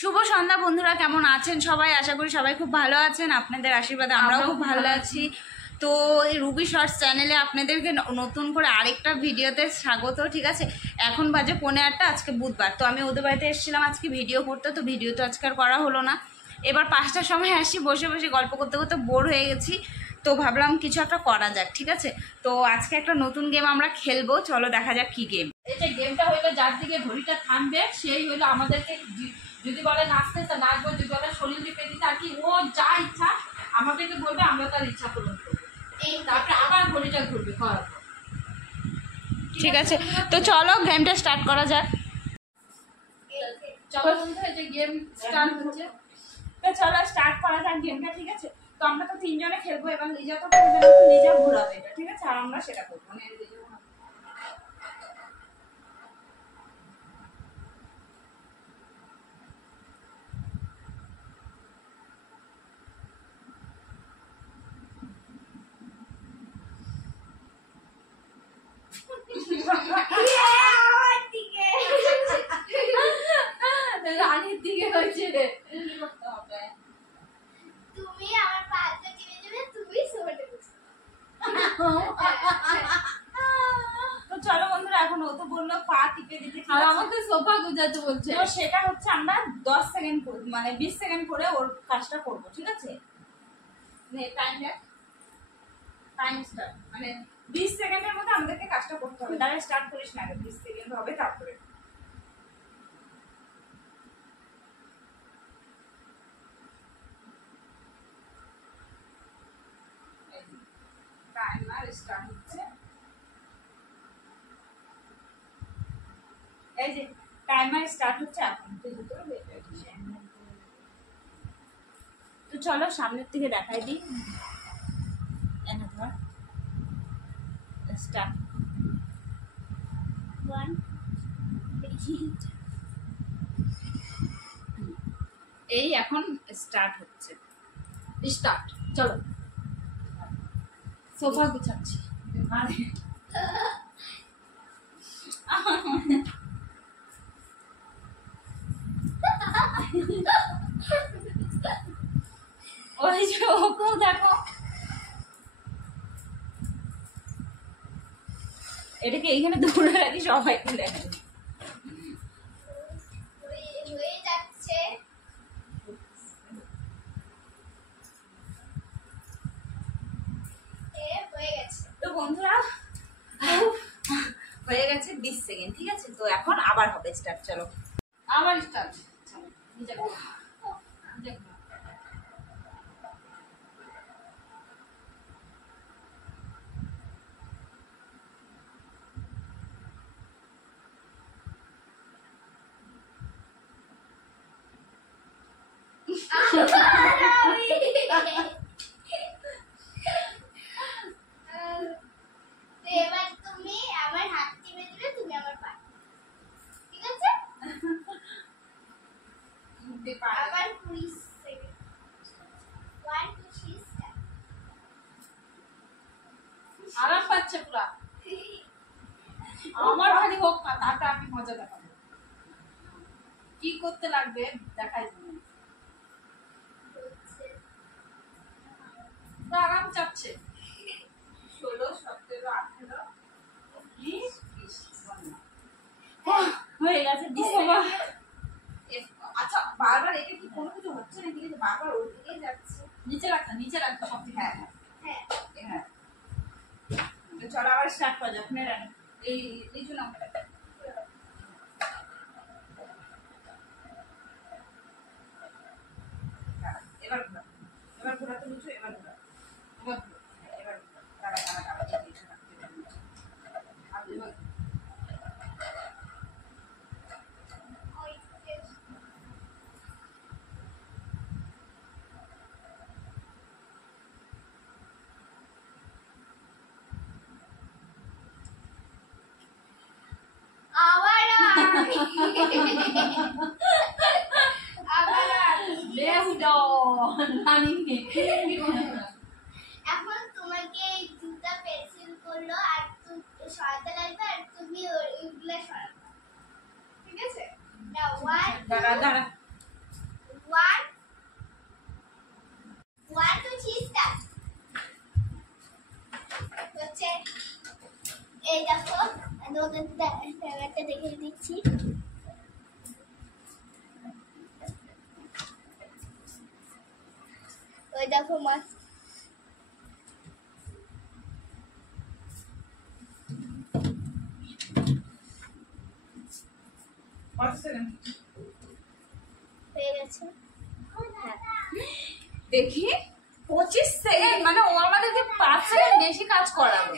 শুভ সন্ধ্যা বন্ধুরা, কেমন আছেন সবাই? আশা করি সবাই খুব ভালো আছেন। আপনাদের আশীর্বাদে আমরাও খুব ভালো আছি। তো এই রুবি শর্টস চ্যানেলে আপনাদেরকে নতুন করে আরেকটা ভিডিওতে স্বাগত। ঠিক আছে, এখন বাজে 8:45, আজকে বুধবার। তো আমি ওদের বাড়িতে এসেছিলাম আজকে ভিডিও করতে, তো ভিডিও তো আজকে আর করা হলো না। এবার 5টার সময় আসি, বসে বসে গল্প করতে করতে বোর হয়ে গেছি, তো ভাবলাম কিছু একটা করা যাক। ঠিক আছে, তো আজকে একটা নতুন গেম আমরা খেলবো, চলো দেখা যাক কি গেম। এই যে গেমটা হইলো যার দিকে ঘড়িটা থামবে সেই হইলো আমাদেরকে, যদি বলে নাচতে তা নাচবো, যদি বলে শরীর দিকে দিতে আর কি, ও যা ইচ্ছা আমাদেরকে বলবে, আমরা তার ইচ্ছা পূরণ করবো। এই তারপরে আবার ঘড়িটা ঘুরবে করার পর। ঠিক আছে, তো চলো গেমটা স্টার্ট করা যাক। চলো বন্ধু, এই যে গেম স্টার্ট হচ্ছে। তো চলো স্টার্ট করা যাক গেমটা। ঠিক আছে, তো আমরা তো 3 জনে খেলবো, এবার লিজা তো খেলবে না, তো লিজা ঘোরাবে এটা। ঠিক আছে, আর আমরা সেটা করবো না। রানীর দিকে হয়েছে রে, কি করতে হবে? তুমি আমার পাতে টিপে দেবে, তুমি সোফাতে বসবে। তো চলো বন্ধুরা, এখন ও তো বললো পা টিপে দিতে, আর আমাকে সোফা গুজাতে বলছে। তো সেটা হচ্ছে আমরা 10 সেকেন্ড মানে 20 সেকেন্ড করে ওর কাজটা করবো। ঠিক আছে, টাইম স্টার্ট মানে 20 সেকেন্ডের মধ্যে আমাদেরকে কাজটা করতে হবে। তাহলে স্টার্ট করিস না, আগে 20 সেকেন্ড হবে তারপরে। টাইমার স্টার্ট হচ্ছে। এই যে টাইমার স্টার্ট হচ্ছে এখন। তো চলো সামনের থেকে দেখাই দিই। এনে ধর, স্টার্ট। 1 এই এখন স্টার্ট হচ্ছে। স্টার্ট, চলো সোফা গুছাচ্ছি। আরে ওই যে ওকেও দেখো, এটাকে এইখানে দৌড়ে রাখি, সবাইকে দেখে। হয়ে যাচ্ছে। হয়ে গেছে। তো বন্ধুরা হয়ে গেছে 20 সেকেন্ড। ঠিক আছে, তো এখন আবার হবে স্টার্ট। চলো আবার স্টার্ট। চলো নিজে করো, নিজে করো। এবার তুমি আমার হাত টিপে দিবে, তুমি আমার পা। ঠিক আছে, আবার 20 সেকেন্ড। 1 2 3 স্টার্ট। আরাম পাচ্ছে পুরা। আমার ভারী হোক না, তারপরে আমি মজা দেখাবো। কি করতে লাগবে দেখাই তুমি। আরাম চাচ্ছে। 16 17 18 19 20 হয়ে গেছে 20 সেকেন্ড। আচ্ছা, বারবার এটা কি কোনো কিছু হচ্ছে না? ঠিক আছে, বারবার ওর দিকেই যাচ্ছে। নিচে রাখা, নিচে রাখা সব থেকে। হ্যাঁ হ্যাঁ হ্যাঁ, হ্যাঁ। তো চলো আবার স্টার্ট করা যাক। মেরান এই লিচু নাও। এবার ঘোরা, এবার ঘোরাতে লিচু, এবার ঘোরা, এবার ঘোরা, এবার ঘোরা। দাঁড়া দাঁড়া দাঁড়া, লিচু রাখতে হবে। আর এবার ওই আবার এখন তোমাকে এই দুটা পেন্সিল করলো আর সরাতে লাগবে, আর তুমি ওইগুলো সরাবে। ঠিক আছে, নাও 1 দাঁড়া দাঁড়া, এই দেখো আমি ওদের একটা দেখে দিচ্ছি। ওই দেখো মাছ। হয়ে গেছে। হ্যাঁ। দেখি 25 সেকেন্ড, মানে ও আমাদেরকে 5 সেকেন্ড বেশি কাজ করালো।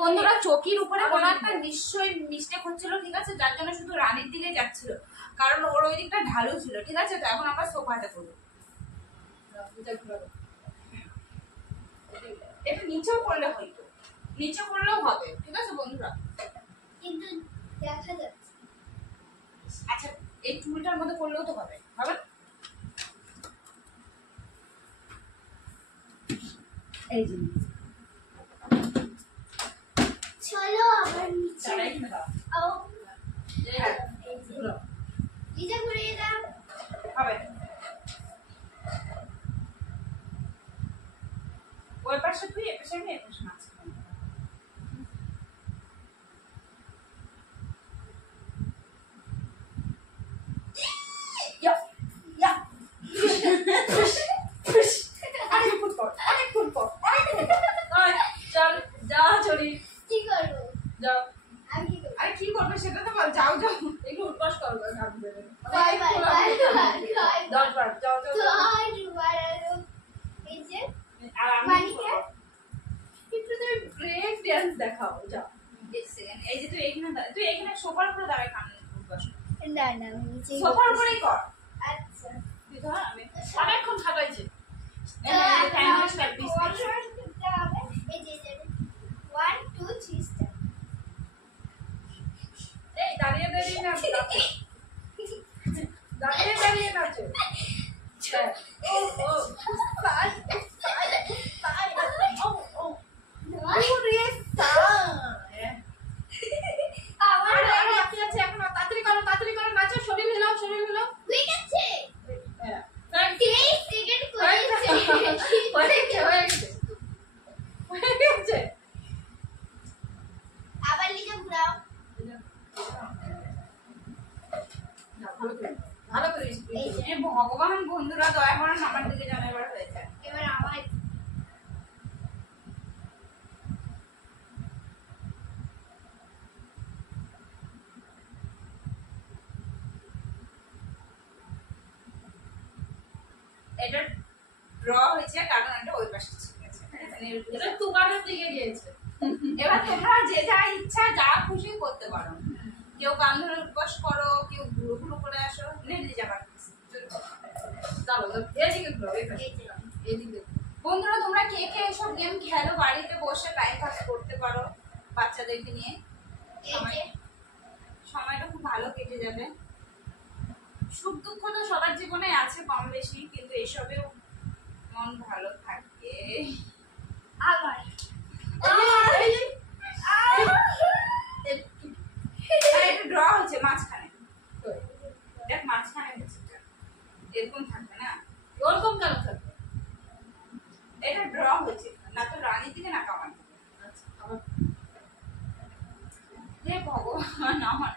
বন্ধুরা চকির উপরে কোনো একটা নিশ্চয়ই মিস্টেক হচ্ছিল, ঠিক আছে, যার জন্য শুধু রানীর দিকে যাচ্ছিল, কারণ ওর ওই দিকটা ঢালু ছিল, ঠিক আছে। তো এখন আমরা সোফাতে করবো, একটু নিচেও করলে হইতো, নিচে করলেও হবে, ঠিক আছে বন্ধুরা। কিন্তু দেখা যাচ্ছে। আচ্ছা এই টুলটার মধ্যে করলেও তো হবে, হবে না? এই যে চলো আবার নিচে। তারা এখানে দাও, ও হ্যাঁ, এই যে ঘুরো। নিচে ঘুরিয়ে দাও। হবে ওই পাশে তুই এ পাশে আমি এ পাশে মাছ চল যাও চলি কি করবো? যাও। আমি কি করবো? আরে কি করবে সেটা তো বল, যাও যাও একটু উঠবাস করো, bye bye bye bye bye. 10 বার যাও যাও যাও। এই যে আর আমি মানিকা? একটু তুমি ব্রেক ড্যান্স দেখাও, যাও। এক সেকেন্ড, এই যে তুই এখানে তুই এখানে সোফার উপরে দাঁড়ায় কানে উঠবাস না না আমি নিচে সোফার উপরেই কর। আচ্ছা তুই ধর, আমি অনেকক্ষণ খাটাইছি। টাইম ওয়েস্ট কর 20 মিনিট। এই যে 1 2 3 স্টার্ট। এই দাঁড়িয়ে দাঁড়িয়ে না, দাঁড়িয়ে দাঁড়িয়ে নাচো। ও ও আবার বাকি আছে এখন, তাড়াতাড়ি করো নাচো, শরীর হিলাও, শরীর হিলাও। হয়ে গেছে। হ্যাঁ 3 সেকেন্ড করেছে। হয়ে গেছে। আবার নিচে ঘুরাও। ভালো করে এই যে এ ভগবান, বন্ধুরা দয়া করেন আমার দিকে যেন এবার হয়ে যায়। এবার আমার এটা ড্র হয়েছে কারণ এটা ওই পাশে ছিল। এটা তুকারের দিকে গিয়েছে। এবার তোমরা যে যা ইচ্ছা যা খুশি করতে পারো, কেউ কান ধরে উঠবাস করো, কেউ ঘুরো ঘুরো করে আসো, নেড়ে যাবার চলো এদিকে ঘুরো, এখানে এই যে এদিকে। বন্ধুরা তোমরা কে কে এসব গেম খেলো, বাড়িতে বসে টাইম পাস করতে পারো বাচ্চাদেরকে নিয়ে, এই যে সময়টা খুব ভালো কেটে যাবে। সুখ দুঃখ তো সবার জীবনে আছে কম বেশি, কিন্তু এসবেও মন ভালো থাকে। আবার এটা ড্র হচ্ছে মাঝখানে, দেখ মাঝখানে হচ্ছে, এরকম থাকবে না, ওরকম কেন থাকবে? এটা ড্র হচ্ছে না তো রানীর দিকে না কামান দিকে। আচ্ছা আবার হে ভগবান আমার।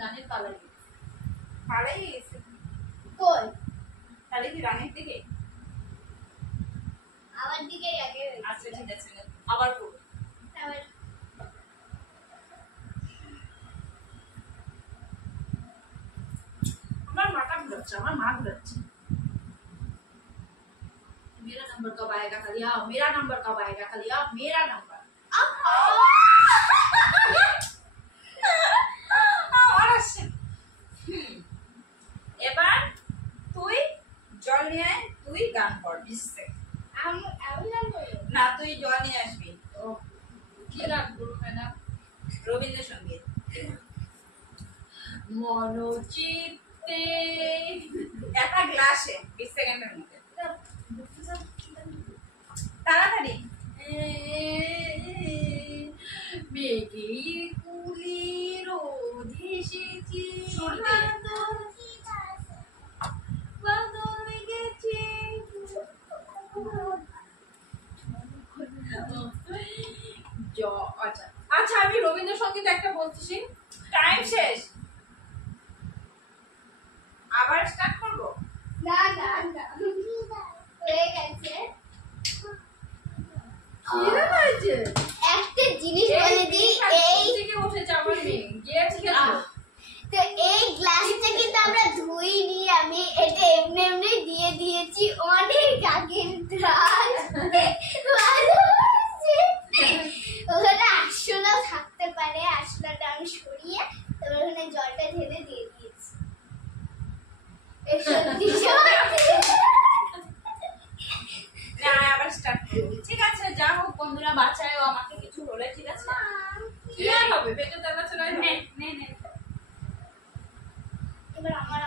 রানের পালাই। পালাই গেছে, কই তাহলে কি রানীর দিকে? আমার দিকে আগে হয়েছে। আচ্ছা ঠিক আছে, আবার করবো। আবার আমার মাথা ঘুরাচ্ছে, আমার মা ঘুরাচ্ছে। मेरा नंबर कब आएगा खाली आओ, मेरा नंबर कब आएगा खाली आओ, मेरा नंबर। আর আসছে। এবার তুই জল নিয়ে আয়, তুই গান কর 20 সেকেন্ড। আমি গান করবো। না তুই জল নিয়ে আসবি, ओ কি রাখবো ম্যাডাম? রবীন্দ্রসঙ্গীত। মনোচিত্তে একটা গ্লাসে 20 সেকেন্ডের মধ্যে। তাড়াতাড়ি। মেঘে কুলির ধেসেছে বাদল গেছে। আচ্ছা আচ্ছা, আমি রবীন্দ্রসঙ্গীত একটা বলতেছি। টাইম শেষ, আবার স্টার্ট করবো? না না না হয়ে গেছে। একটা জিনিস বলে দিই, এই থেকে উঠেছে আমার মেয়ে গিয়েছে খেলতে। তো এই গ্লাসটা কিন্তু আমরা ধুইনি, আমি এটা এমনি এমনি দিয়ে দিয়েছি অনেক আগের গ্লাস। ভালো আছে। ওখানে আরশোলাও থাকতে পারে, আরশোলাটা আমি সরিয়ে তারপর ওখানে জলটা ঢেলে দিয়ে দিয়েছি। এই সত্যি সত্যি। না আবার স্টার্ট করবো, ঠিক আছে? যা হোক বন্ধুরা, বাঁচায়ও আমাকে কিছু হলে, ঠিক আছে? কি আর হবে, পেটে তেলা চড়াই নে নে নে। এবার আমার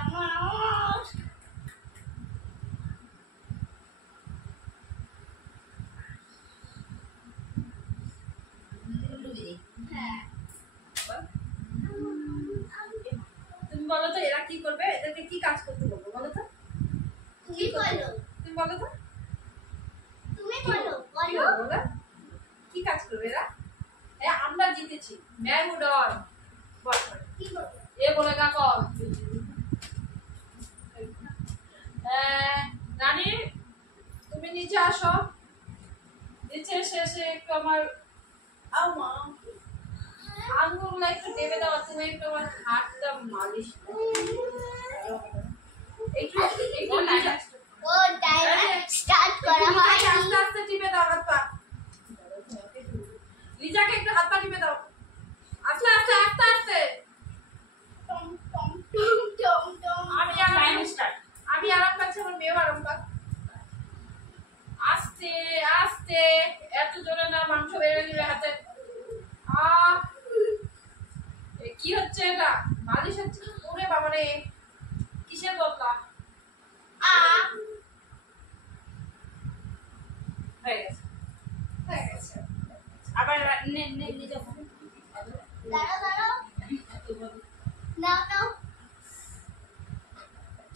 হ্যাঁ তুমি বলো তো এরা কি করবে, এদেরকে কি কাজ করতে বলবো বলো তো? তুমি বলো, তুমি বলো তো তুমি বলো কি বলো। বলবো ওরা? কি কাজ করবে এরা? আমরা জিতেছি, ম্যাঙ্গুডন কি বলো? এ বলে না কল। রানী তুমি নিচে আসো, নিচে এসে একটু আমার আঙুলগুলো একটু দেবে দাও, তুমি একটু আমার হাতটা মালিশ করো। একটু একটু ও টাইমার স্টার্ট করা হয়। আস্তে আস্তে টিপে দাও হাত পা। লিজাকে একটু হাত পা টিপে দাও, আস্তে আস্তে আস্তে আস্তে। Tom Tom Tom Tom Tom. আমি আরাম পাচ্ছি, আমার মেয়েও আরাম পাক। আস্তে আস্তে, এত জোরে না, মাংস বেড়ে দিবে হাতে। কি হচ্ছে এটা? মালিশ হচ্ছে? ওরে বাবারে, কিসের বদলা? হয়ে গেছে হয়ে গেছে, আবার নে নে নে যাবো। দাঁড়াও দাঁড়াও, নাও নাও।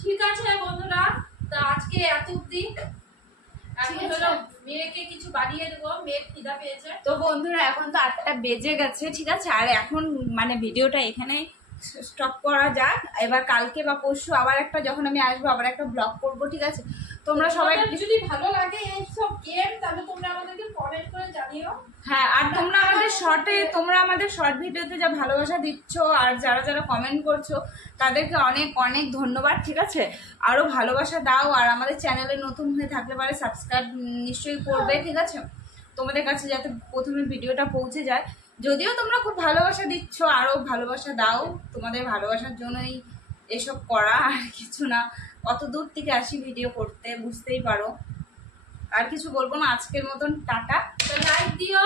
ঠিক আছে বন্ধুরা, তো আজকে এত অব্দি। এখন হলো মেয়েকে কিছু বানিয়ে দেবো, মেয়ের খিদা পেয়েছে। তো বন্ধুরা এখন তো 8টা বেজে গেছে, ঠিক আছে? আর এখন মানে ভিডিওটা এখানে স্টপ করা যাক। এবার কালকে বা পরশু আবার একটা, যখন আমি আসবো আবার একটা ব্লগ করবো, ঠিক আছে? তোমরা সবাই তোমাদের যদি ভালো লাগে এইসব গেম, তাহলে তোমরা আমাদেরকে কমেন্ট করে জানিও। হ্যাঁ, আর তোমরা আমাদের শর্ট ভিডিওতে যা ভালোবাসা দিচ্ছ আর যারা যারা কমেন্ট করছো তাদেরকে অনেক অনেক ধন্যবাদ, ঠিক আছে? আরো ভালোবাসা দাও, আর আমাদের চ্যানেলে নতুন হয়ে থাকলে পারে সাবস্ক্রাইব নিশ্চয়ই করবে, ঠিক আছে? তোমাদের কাছে যাতে প্রথমে ভিডিওটা পৌঁছে যায়। যদিও তোমরা খুব ভালোবাসা দিচ্ছ, আরো ভালোবাসা দাও। তোমাদের ভালোবাসার জন্যই এসব করা, আর কিছু না। অত দূর থেকে আসি ভিডিও করতে, বুঝতেই পারো। আর কিছু বলবো না, আজকের মতন টাটা। তো লাইক দিও,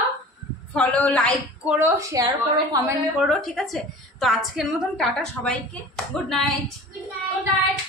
ফলো, লাইক করো, শেয়ার করো, কমেন্ট করো, ঠিক আছে? তো আজকের মতন টাটা সবাইকে, good night. Good night. Good night.